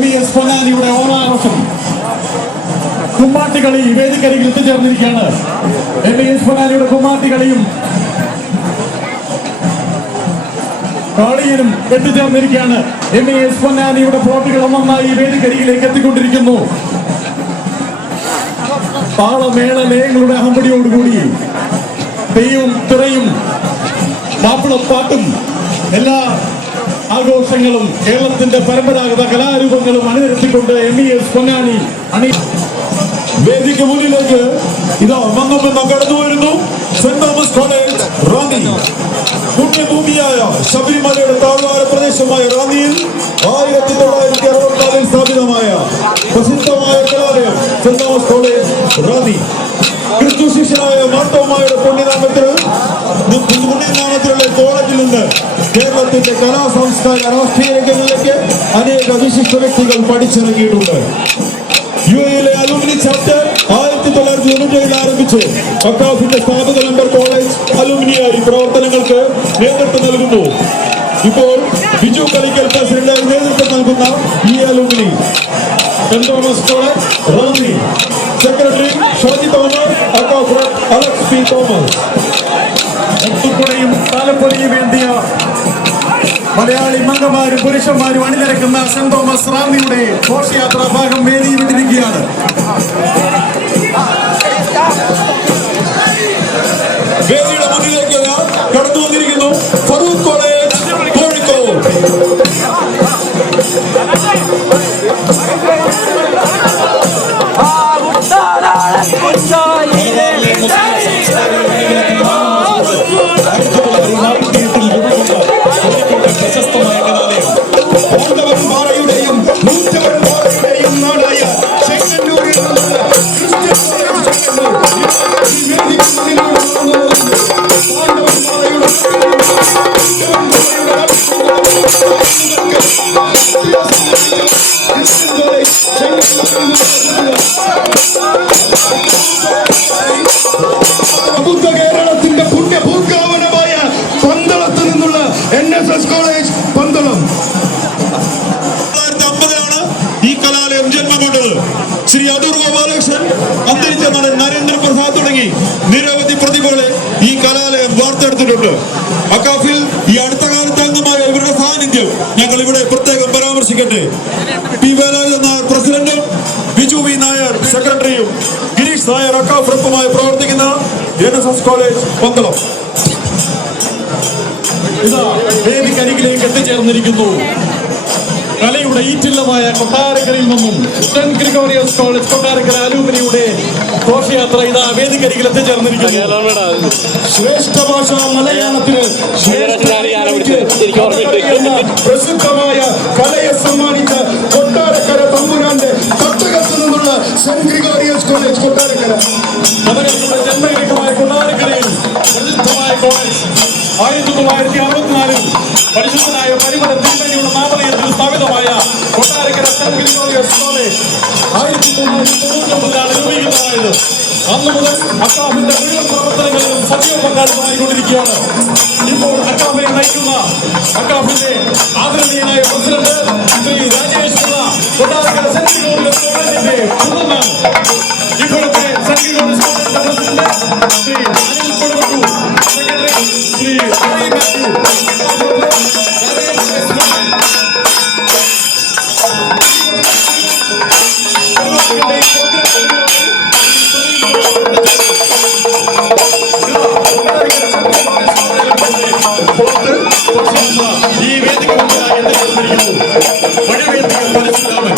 MES പൊന്നാനിയുടെ ഓണാഘോഷം കുമ്മാട്ടികളി വേദിക്കരികിൽ എത്തിച്ചേർന്നിരിക്കുകയാണ്. MES പൊന്നാനിയുടെ കുമ്മാട്ടികളിയും കളിയനും എത്തിച്ചേർന്നിരിക്കുകയാണ്. MES പൊന്നാനിയുടെ പ്ലോട്ടുകൾ ഒന്നൊന്നായി വേദിക്കരികിലേക്ക് എത്തിക്കൊണ്ടിരിക്കുന്നു. താളമേള ലയങ്ങളുടെ അഹമ്പടിയോടുകൂടി തെയ്യവും തിറയും മാപ്പിളപ്പാട്ടും എല്ലാ ആഘോഷങ്ങളും കേരളത്തിന്റെ പരമ്പരാഗത കലാരൂപങ്ങളും അണിനിരത്തിക്കൊണ്ട് MES പൊന്നാനി വേദിക്ക് മുന്നിലേക്ക് ഇതാ മങ്ങുമെന്ന കടന്നു വരുന്നു. Saint Thomas College Ranni. പുണ്യഭൂമിയായ ശബരിമലയുടെ താഴ്വാര പ്രദേശമായ റാന്നിയിൽ 1964 സ്ഥാപിതമായ പ്രസിദ്ധമായ കലാലയം സെന്റ് തോമസ് കോളേജ് റാന്നി ക്രിസ്തു ശിഷ്യനായ മാർത്തോമായുടെ പുണ്യനാമത്തിലുള്ള കോളേജിൽ നിന്ന് കേരളത്തിന്റെ കലാ സംസ്കാര രാഷ്ട്രീയ രംഗങ്ങളിലേക്ക് അനേക വിശിഷ്ട വ്യക്തികൾ പഠിച്ചിറങ്ങിയിട്ടുണ്ട്. UAE അലുമിനി ചാപ്റ്റർ 1997 ആരംഭിച്ച് അക്കാഫിന്റെ സ്ഥാപക മെമ്പർ കോളേജ് അലുമിനിയായി പ്രവർത്തനങ്ങൾക്ക് നേതൃത്വം നൽകുന്നു. ഇപ്പോൾ ബിജു കളിക്കൽ പ്രസിഡന്റായി നേതൃത്വം നൽകുന്ന ഈ alumni Saint Thomas College Ranni secretary Shoji Thomas, AKCAF Alex P Thomas. താലപ്പൊലിയും വേണ്ടിയ മലയാളി മംഗമാരും പുരുഷന്മാരും അണിനിരക്കുന്ന സെന്റ് തോമസ് റാന്നിയുടെ ഘോഷയാത്രാ ഭാഗം വേദി വിട്ടിരിക്കുകയാണ്. വേദിയുടെ മുന്നിലേക്ക് കടന്നു വന്നിരിക്കുന്നു ഫറൂഖ് കോളേജ് കോഴിക്കോട്. പ്രശസ്തമായ കലാലയം പാറയുടെയും നൂറ്റവൻപാറയുടെയും നാടായ ചെങ്ങന്നൂരിൽ നിന്നുള്ള കേരളത്തിന്റെ പുണ്യഭൂർഗാവനമായ പന്തളത്ത് നിന്നുള്ള NSS കോളേജ് പന്തളം. 1950 ഈ കലാലയം ജന്മം കൊണ്ടത്. ശ്രീ അടൂർ ഗോപാലകൃഷ്ണൻ, അന്തരിച്ച നടൻ നരേന്ദ്രപ്രസാദ് തുടങ്ങി നിരവധി പ്രതിഭകളെ ഈ കലാലയം വാർത്തെടുത്തിട്ടുണ്ട്. അക്കാഫിൽ ഈ അടുത്ത കാലത്ത് അംഗമായ ഇവരുടെ സാന്നിധ്യം ഞങ്ങൾ ഇവിടെ പ്രത്യേകം പരാമർശിക്കട്ടെ. പി വേലായുധൻ നായർ പ്രസിഡന്റും ബിജു വി നായർ സെക്രട്ടറിയും ഗിരീഷ് നായർ അക്കാഫിനൊപ്പമായി പ്രവർത്തിക്കുന്ന NSS കോളേജ് പന്തളം ഇതാ വേദിക്കരികിലേക്ക് എത്തിച്ചേർന്നിരിക്കുന്നു. കലയുടെ ഈറ്റില്ലമായ കൊട്ടാരക്കരയിൽ നിന്നും സെന്റ് ഗ്രിഗോറിയസ് കോളേജ് കൊട്ടാരക്കര അലൂമിനിയുടെ ഘോഷയാത്ര ഇതാ വേദിക്കരികിൽ എത്തിച്ചേർന്നിരിക്കുന്നു. ശ്രേഷ്ഠ ഭാഷ മലയാളത്തിന് പ്രസിദ്ധമായ കലയെ സമ്മാനിച്ച കൊട്ടാരക്കര തമ്പുരാന്റെ തട്ടകത്ത് നിന്നുള്ള സെന്റ് ഗ്രിഗോറിയസ് കോളേജ് കൊട്ടാരക്കര. ജന്മഗൃഹമായ കൊട്ടാരക്കരയിൽ പ്രസിദ്ധമായ കോളേജ് 1964 പരിശുദ്ധനായ പരിമള തിരുമേനിയുടെ നാമധേയത്തിൽ സ്ഥാപിതമായ കൊട്ടാരക്കര സെന്റ് ഗ്രിഗോറിയസ് കോളേജ് 1999 രൂപീകൃതമായത്. അന്ന് മുതൽ അക്കാഫിന്റെ മുഴുവൻ പ്രവർത്തനങ്ങളിലും സജീവ പങ്കാളിത്തമായിക്കൊണ്ടിരിക്കുകയാണ്. ഇപ്പോൾ അക്കാഫിനെ നയിക്കുന്ന അക്കാഫിന്റെ ആദരണീയനായ പ്രസിഡന്റ് ശ്രീ രാജേഷ് പിള്ള കൊട്ടാരക്കര സെന്റ് ഗ്രിഗോറിയസ് കോളേജിന്റെ പുതുനാൾ ഇപ്പോഴത്തെ സെന്റ് ഗ്രിഗോറിയസ് കോളേജിന്റെ പ്രസിഡന്റ് ശ്രീ അനിൽ കൊടുവട്ടു, സെക്രട്ടറി ശ്രീ മാത്യു. ഈ വേദിക മുമ്പിലായി എത്തിക്കൊണ്ടിരിക്കുന്നു. വഴിവേദികൾ മനസ്സിലാവും.